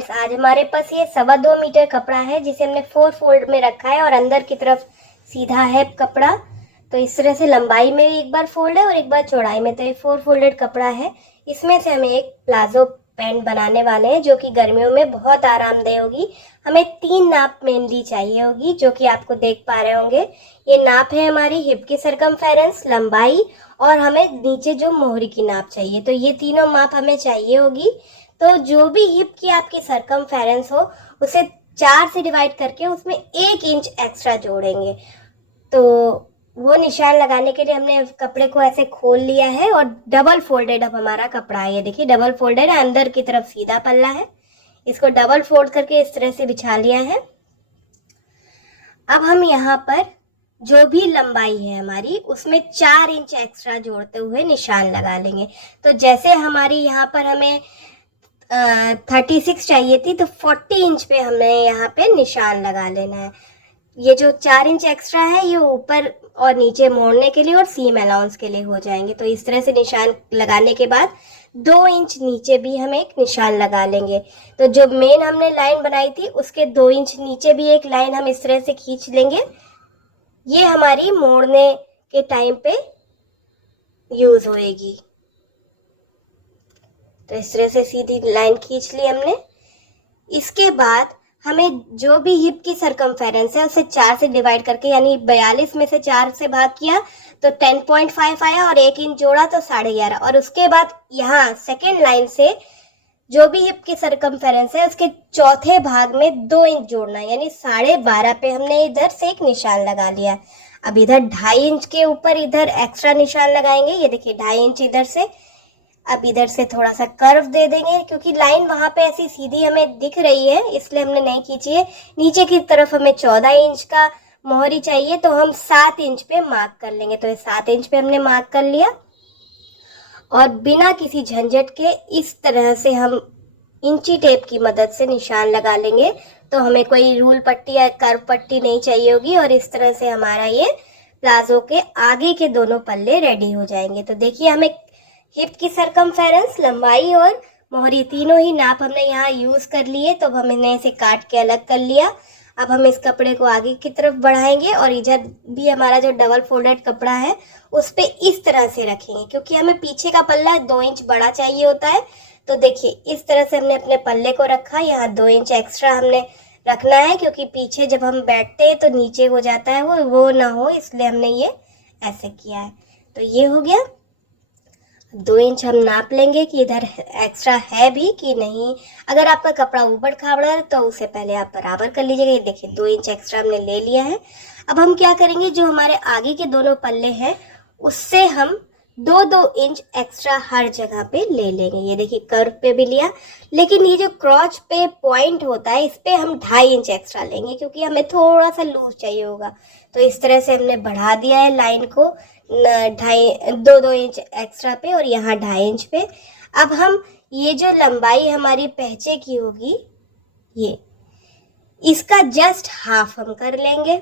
Friends, आज हमारे पास ये 2.25 मीटर कपड़ा है जिसे हमने 4 फोल्ड में रखा है और अंदर की तरफ सीधा है कपड़ा। तो इस तरह से लंबाई में एक बार फोल्ड है और एक बार चौड़ाई में। तो ये 4 फोल्डेड कपड़ा है। इसमें से हमें एक प्लाजो पैंट बनाने वाले हैं जो कि गर्मियों में बहुत आरामदेह होगी। हमें 3 नाप मेनली चाहिए होगी जो कि आपको देख पा रहे होंगे। ये नाप है हमारी हिप की सरकमफेरेंस, लंबाई और हमें नीचे जो मोहरी की नाप चाहिए। तो ये तीनों माप हमें चाहिए होगी। तो जो भी हिप की आपकी सरकमफेरेंस हो उसे 4 से डिवाइड करके उसमें 1 इंच एक्स्ट्रा जोड़ेंगे। तो वो निशान लगाने के लिए हमने कपड़े को ऐसे खोल लिया है और डबल फोल्डेड अब हमारा कपड़ा है। ये देखिए डबल फोल्डेड है, अंदर की तरफ सीधा पल्ला है। इसको डबल फोल्ड करके इस तरह से बिछा लिया है। अब हम यहाँ पर जो भी लंबाई है हमारी उसमें 4 इंच एक्स्ट्रा जोड़ते हुए निशान लगा लेंगे। तो जैसे हमारी यहाँ पर हमें 36 चाहिए थी तो 40 इंच पे हमें यहाँ पे निशान लगा लेना है। ये जो 4 इंच एक्स्ट्रा है ये ऊपर और नीचे मोड़ने के लिए और सीम अलाउंस के लिए हो जाएंगे। तो इस तरह से निशान लगाने के बाद 2 इंच नीचे भी हम एक निशान लगा लेंगे। तो जो मेन हमने लाइन बनाई थी उसके 2 इंच नीचे भी एक लाइन हम इस तरह से खींच लेंगे। ये हमारी मोड़ने के टाइम पे यूज होएगी। तो इस तरह से सीधी लाइन खींच ली हमने। इसके बाद हमें जो भी हिप की सरकमफेरेंस है उसे 4 से डिवाइड करके, यानी 42 में से 4 से भाग किया तो 10.5 आया और 1 इंच जोड़ा तो 11.5। और उसके बाद यहाँ सेकेंड लाइन से जो भी हिप की सरकमफेरेंस है उसके चौथे भाग में 2 इंच जोड़ना है, यानी 12.5 पे हमने इधर से एक निशान लगा लिया। अब इधर 2.5 इंच के ऊपर इधर एक्स्ट्रा निशान लगाएंगे। ये देखिए 2.5 इंच इधर से। अब इधर से थोड़ा सा कर्व दे देंगे क्योंकि लाइन वहां पे ऐसी सीधी हमें दिख रही है इसलिए हमने नहीं खींची है। नीचे की तरफ हमें 14 इंच का मोहरी चाहिए तो हम 7 इंच पे मार्क कर लेंगे। तो ये 7 इंच पे हमने मार्क कर लिया और बिना किसी झंझट के इस तरह से हम इंची टेप की मदद से निशान लगा लेंगे। तो हमें कोई रूल पट्टी या कर्व पट्टी नहीं चाहिए होगी और इस तरह से हमारा ये प्लाजो के आगे के दोनों पल्ले रेडी हो जाएंगे। तो देखिए हमें हिप की सरकमफेरेंस, लंबाई और मोहरी तीनों ही नाप हमने यहाँ यूज कर लिए। तो अब हमने इसे काट के अलग कर लिया। अब हम इस कपड़े को आगे की तरफ बढ़ाएंगे और इधर भी हमारा जो डबल फोल्डेड कपड़ा है उस पे इस तरह से रखेंगे क्योंकि हमें पीछे का पल्ला 2 इंच बड़ा चाहिए होता है। तो देखिए इस तरह से हमने अपने पल्ले को रखा। यहाँ 2 इंच एक्स्ट्रा हमने रखना है क्योंकि पीछे जब हम बैठते हैं तो नीचे हो जाता है, वो ना हो इसलिए हमने ये ऐसे किया है। तो ये हो गया। 2 इंच हम नाप लेंगे कि इधर एक्स्ट्रा है भी कि नहीं। अगर आपका कपड़ा ऊबड़ खाबड़ा है तो उसे पहले आप बराबर कर लीजिएगा। ये देखिए 2 इंच एक्स्ट्रा हमने ले लिया है। अब हम क्या करेंगे, जो हमारे आगे के दोनों पल्ले हैं उससे हम 2-2 इंच एक्स्ट्रा हर जगह पे ले लेंगे। ये देखिए कर्व पे भी लिया, लेकिन ये जो क्रॉच पे पॉइंट होता है इस पे हम 2.5 इंच एक्स्ट्रा लेंगे क्योंकि हमें थोड़ा सा लूज चाहिए होगा। तो इस तरह से हमने बढ़ा दिया है लाइन को 2-2 इंच एक्स्ट्रा पे और यहाँ 2.5 इंच पे। अब हम ये जो लंबाई हमारी पहचे की होगी ये, इसका जस्ट हाफ हम कर लेंगे।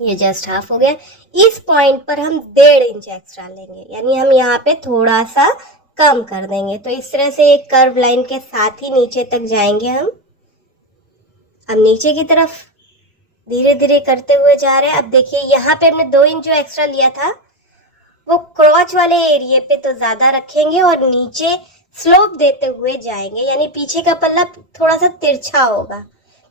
ये जस्ट हाफ हो गया। इस पॉइंट पर हम 1.5 इंच एक्स्ट्रा लेंगे, यानी हम यहाँ पे थोड़ा सा कम कर देंगे। तो इस तरह से एक कर्व लाइन के साथ ही नीचे तक जाएंगे हम। अब नीचे की तरफ धीरे धीरे करते हुए जा रहे हैं। अब देखिए यहाँ पे हमने 2 इंच जो एक्स्ट्रा लिया था वो क्रॉच वाले एरिया पे तो ज्यादा रखेंगे और नीचे स्लोप देते हुए जाएंगे, यानी पीछे का पल्ला थोड़ा सा तिरछा होगा।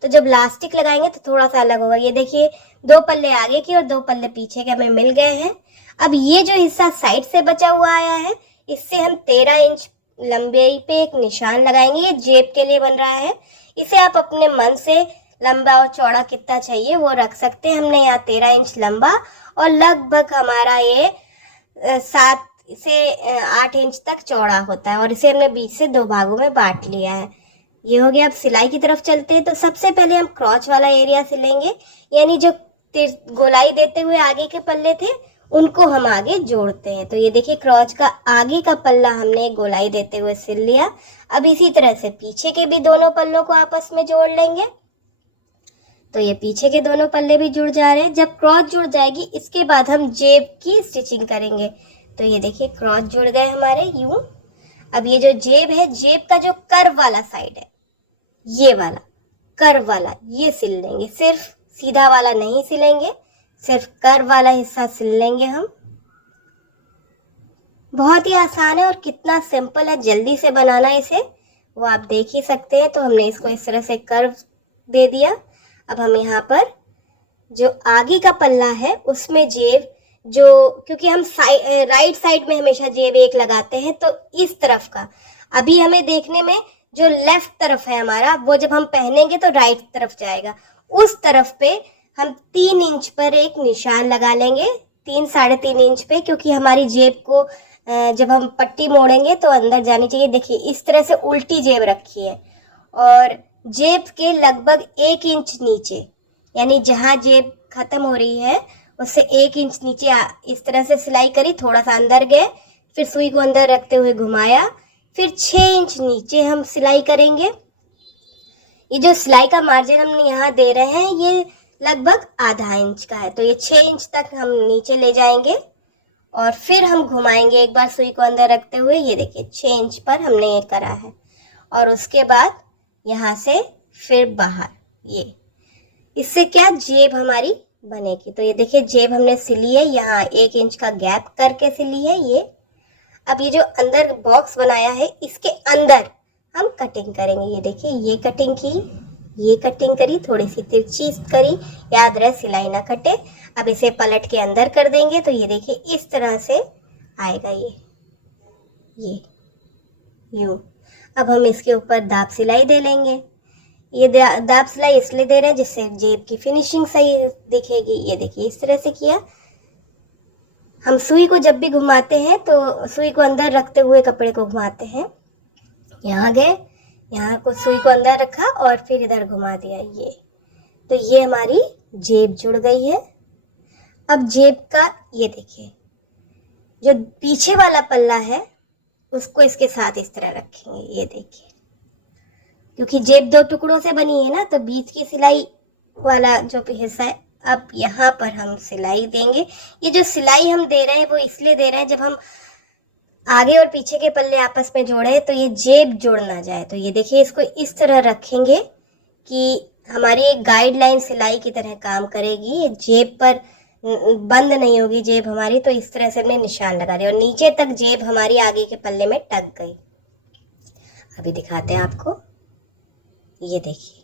तो जब लास्टिक लगाएंगे तो थोड़ा सा अलग होगा। ये देखिए 2 पल्ले आगे के और 2 पल्ले पीछे के हमें मिल गए हैं। अब ये जो हिस्सा साइड से बचा हुआ आया है इससे हम 13 इंच लंबाई पे एक निशान लगाएंगे। ये जेब के लिए बन रहा है। इसे आप अपने मन से लंबा और चौड़ा कितना चाहिए वो रख सकते हैं। हमने यहाँ 13 इंच लंबा और लगभग हमारा ये 7 से 8 इंच तक चौड़ा होता है और इसे हमने बीच से 2 भागों में बांट लिया है। ये हो गया। अब सिलाई की तरफ चलते हैं। तो सबसे पहले हम क्रॉच वाला एरिया सिलेंगे, यानी जो गोलाई देते हुए आगे के पल्ले थे उनको हम आगे जोड़ते हैं। तो ये देखिए क्रॉच का आगे का पल्ला हमने गोलाई देते हुए सिल लिया। अब इसी तरह से पीछे के भी दोनों पल्लों को आपस में जोड़ लेंगे। तो ये पीछे के दोनों पल्ले भी जुड़ जा रहे हैं। जब क्रॉच जुड़ जाएगी इसके बाद हम जेब की स्टिचिंग करेंगे। तो ये देखिए क्रॉच जुड़ गए हमारे यूं। अब ये जो जेब है, जेब का जो कर्व वाला साइड है ये वाला कर्व वाला ये सिल लेंगे, सिर्फ सीधा वाला नहीं सिलेंगे, सिर्फ कर्व वाला हिस्सा सिल लेंगे हम। बहुत ही आसान है और कितना सिंपल है, जल्दी से बनाना इसे वो आप देख ही सकते हैं। तो हमने इसको इस तरह से कर्व दे दिया। अब हम यहाँ पर जो आगे का पल्ला है उसमें जेब जो, क्योंकि हम राइट साइड में हमेशा जेब एक लगाते हैं, तो इस तरफ का अभी हमें देखने में जो लेफ्ट तरफ है हमारा, वो जब हम पहनेंगे तो राइट तरफ जाएगा। उस तरफ पे हम 3 इंच पर एक निशान लगा लेंगे, 3-3.5 इंच पे, क्योंकि हमारी जेब को जब हम पट्टी मोड़ेंगे तो अंदर जानी चाहिए। देखिए इस तरह से उल्टी जेब रखी है और जेब के लगभग 1 इंच नीचे, यानी जहाँ जेब खत्म हो रही है उससे 1 इंच नीचे इस तरह से सिलाई करी, थोड़ा सा अंदर गए, फिर सुई को अंदर रखते हुए घुमाया, फिर 6 इंच नीचे हम सिलाई करेंगे। ये जो सिलाई का मार्जिन हम यहाँ दे रहे हैं ये लगभग आधा इंच का है, तो ये 6 इंच तक हम नीचे ले जाएंगे और फिर हम घुमाएंगे एक बार सुई को अंदर रखते हुए। ये देखिए 6 इंच पर हमने ये करा है और उसके बाद यहाँ से फिर बाहर, ये इससे क्या जेब हमारी बनेगी। तो ये देखिए जेब हमने सिली है, यहाँ 1 इंच का गैप करके सिली है ये। अब ये जो अंदर बॉक्स बनाया है इसके अंदर हम कटिंग करेंगे। ये देखिए ये कटिंग की, ये कटिंग करी, थोड़ी सी तिरछी करी, याद रहे सिलाई ना कटे। अब इसे पलट के अंदर कर देंगे तो ये देखिए इस तरह से आएगा ये यूं। अब हम इसके ऊपर दाब सिलाई दे लेंगे। ये दाब सिलाई इसलिए दे रहे हैं जिससे जेब की फिनिशिंग सही दिखेगी। ये देखिए इस तरह से किया। हम सुई को जब भी घुमाते हैं तो सुई को अंदर रखते हुए कपड़े को घुमाते हैं। यहाँ गए, यहाँ को सुई को अंदर रखा और फिर इधर घुमा दिया ये, तो ये हमारी जेब जुड़ गई है। अब जेब का ये देखिए जो पीछे वाला पल्ला है उसको इसके साथ इस तरह रखेंगे। ये देखिए क्योंकि जेब 2 टुकड़ों से बनी है ना, तो बीच की सिलाई वाला जो हिस्सा है अब यहाँ पर हम सिलाई देंगे। ये जो सिलाई हम दे रहे हैं वो इसलिए दे रहे हैं जब हम आगे और पीछे के पल्ले आपस में जोड़े तो ये जेब जुड़ ना जाए। तो ये देखिए इसको इस तरह रखेंगे कि हमारी एक गाइडलाइन सिलाई की तरह काम करेगी। ये जेब पर बंद नहीं होगी जेब हमारी, तो इस तरह से हमने निशान लगा दिया और नीचे तक जेब हमारी आगे के पल्ले में टक गई। अभी दिखाते हैं आपको। ये देखिए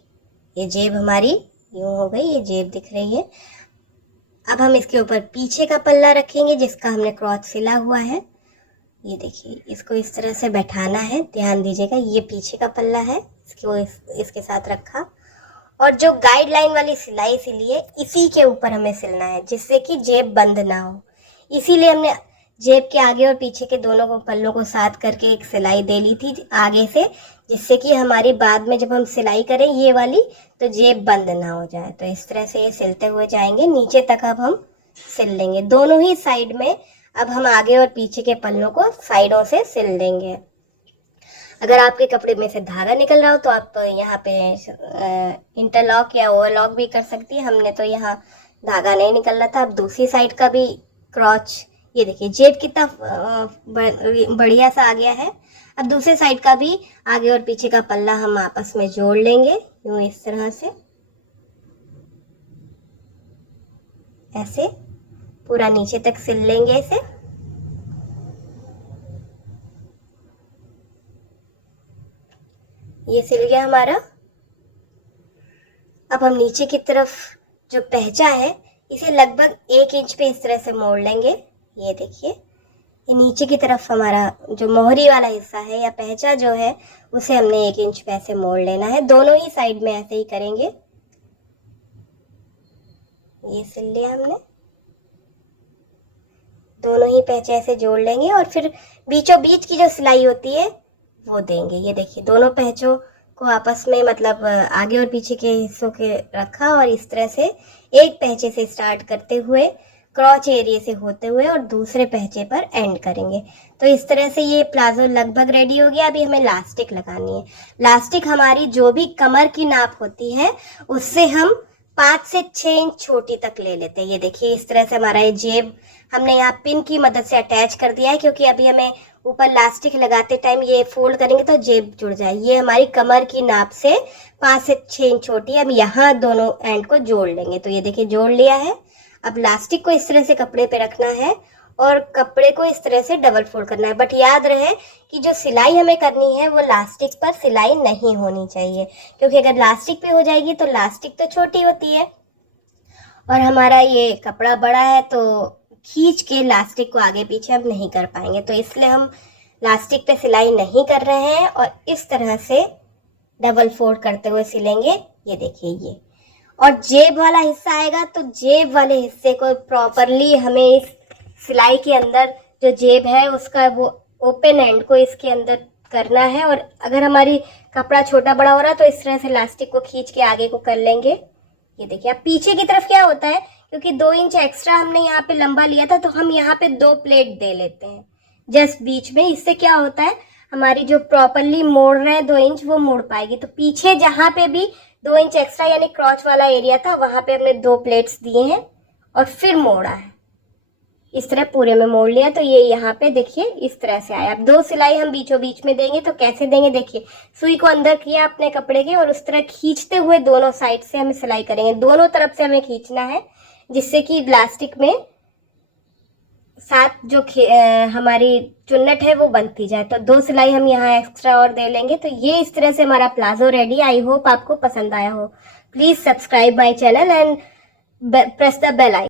ये जेब हमारी यूं हो गई, ये जेब दिख रही है। अब हम इसके ऊपर पीछे का पल्ला रखेंगे जिसका हमने क्रॉच सिला हुआ है। ये देखिए इसको इस तरह से बैठाना है, ध्यान दीजिएगा। ये पीछे का पल्ला है, इसको इसके साथ रखा और जो गाइडलाइन वाली सिलाई सिली है इसी के ऊपर हमें सिलना है जिससे कि जेब बंद ना हो। इसीलिए हमने जेब के आगे और पीछे के दोनों को पल्लों को साथ करके एक सिलाई दे ली थी आगे से, जिससे कि हमारी बाद में जब हम सिलाई करें ये वाली तो जेब बंद ना हो जाए। तो इस तरह से ये सिलते हुए जाएंगे, नीचे तक अब हम सिल लेंगे दोनों ही साइड में। अब हम आगे और पीछे के पल्लों को साइडों से सिल देंगे। अगर आपके कपड़े में से धागा निकल रहा हो तो आप यहाँ पे इंटरलॉक या ओवरलॉक भी कर सकती है। हमने तो यहाँ धागा नहीं निकल रहा था। अब दूसरी साइड का भी क्रॉच, ये देखिए जेब कितना बढ़िया सा आ गया है। अब दूसरे साइड का भी आगे और पीछे का पल्ला हम आपस में जोड़ लेंगे यूं इस तरह से, ऐसे पूरा नीचे तक सिल लेंगे इसे। ये सिल गया हमारा। अब हम नीचे की तरफ जो पहचा है इसे लगभग 1 इंच पे इस तरह से मोड़ लेंगे। ये देखिए ये नीचे की तरफ हमारा जो मोहरी वाला हिस्सा है या पहचा जो है उसे हमने 1 इंच पे ऐसे मोड़ लेना है। दोनों ही साइड में ऐसे ही करेंगे। ये सिल लिया हमने, दोनों ही पहचे ऐसे जोड़ लेंगे और फिर बीचों बीच की जो सिलाई होती है वो देंगे। ये देखिए दोनों पहचों को आपस में मतलब आगे और पीछे के हिस्सों के रखा और इस तरह से एक पहचे से स्टार्ट करते हुए क्रॉच एरिया से होते हुए और दूसरे पहचे पर एंड करेंगे। तो इस तरह से ये प्लाजो लगभग रेडी हो गया। अभी हमें लास्टिक लगानी है। लास्टिक हमारी जो भी कमर की नाप होती है उससे हम 5 से 6 इंच छोटी तक ले लेते हैं। ये देखिए इस तरह से हमारा ये जेब हमने यहाँ पिन की मदद से अटैच कर दिया है, क्योंकि अभी हमें ऊपर लास्टिक लगाते टाइम ये फोल्ड करेंगे तो जेब जुड़ जाए। ये हमारी कमर की नाप से 5 से 6 इंच छोटी है। अब यहाँ दोनों एंड को जोड़ लेंगे। तो ये देखिए जोड़ लिया है। अब लास्टिक को इस तरह से कपड़े पे रखना है और कपड़े को इस तरह से डबल फोल्ड करना है। बट याद रहे कि जो सिलाई हमें करनी है वो लास्टिक पर सिलाई नहीं होनी चाहिए, क्योंकि अगर लास्टिक पे हो जाएगी तो लास्टिक तो छोटी होती है और हमारा ये कपड़ा बड़ा है, तो खींच के लास्टिक को आगे पीछे हम नहीं कर पाएंगे। तो इसलिए हम लास्टिक पे सिलाई नहीं कर रहे हैं और इस तरह से डबल फोल्ड करते हुए सिलेंगे। ये देखिए ये। और जेब वाला हिस्सा आएगा तो जेब वाले हिस्से को प्रॉपरली हमें इस सिलाई के अंदर जो जेब है उसका वो ओपन एंड को इसके अंदर करना है। और अगर हमारी कपड़ा छोटा बड़ा हो रहा है तो इस तरह से लास्टिक को खींच के आगे को कर लेंगे। ये देखिए। अब पीछे की तरफ क्या होता है, क्योंकि 2 इंच एक्स्ट्रा हमने यहाँ पे लंबा लिया था तो हम यहाँ पे 2 प्लेट दे लेते हैं जस्ट बीच में। इससे क्या होता है, हमारी जो प्रॉपरली मोड़ रहे हैं 2 इंच वो मोड़ पाएगी। तो पीछे जहाँ पे भी 2 इंच एक्स्ट्रा यानी क्रॉच वाला एरिया था वहां पे हमने 2 प्लेट्स दिए हैं और फिर मोड़ा है। इस तरह पूरे में मोड़ लिया तो ये यहाँ पे देखिए इस तरह से आया। अब 2 सिलाई हम बीचों बीच में देंगे तो कैसे देंगे, देखिए सुई को अंदर किया अपने कपड़े के और उस तरह खींचते हुए दोनों साइड से हमें सिलाई करेंगे। दोनों तरफ से हमें खींचना है जिससे कि इलास्टिक में साथ जो हमारी चुन्नट है वो बनती जाए। तो 2 सिलाई हम यहाँ एक्स्ट्रा और दे लेंगे। तो ये इस तरह से हमारा प्लाजो रेडी। आई होप आपको पसंद आया हो। Please subscribe my channel and press the bell icon.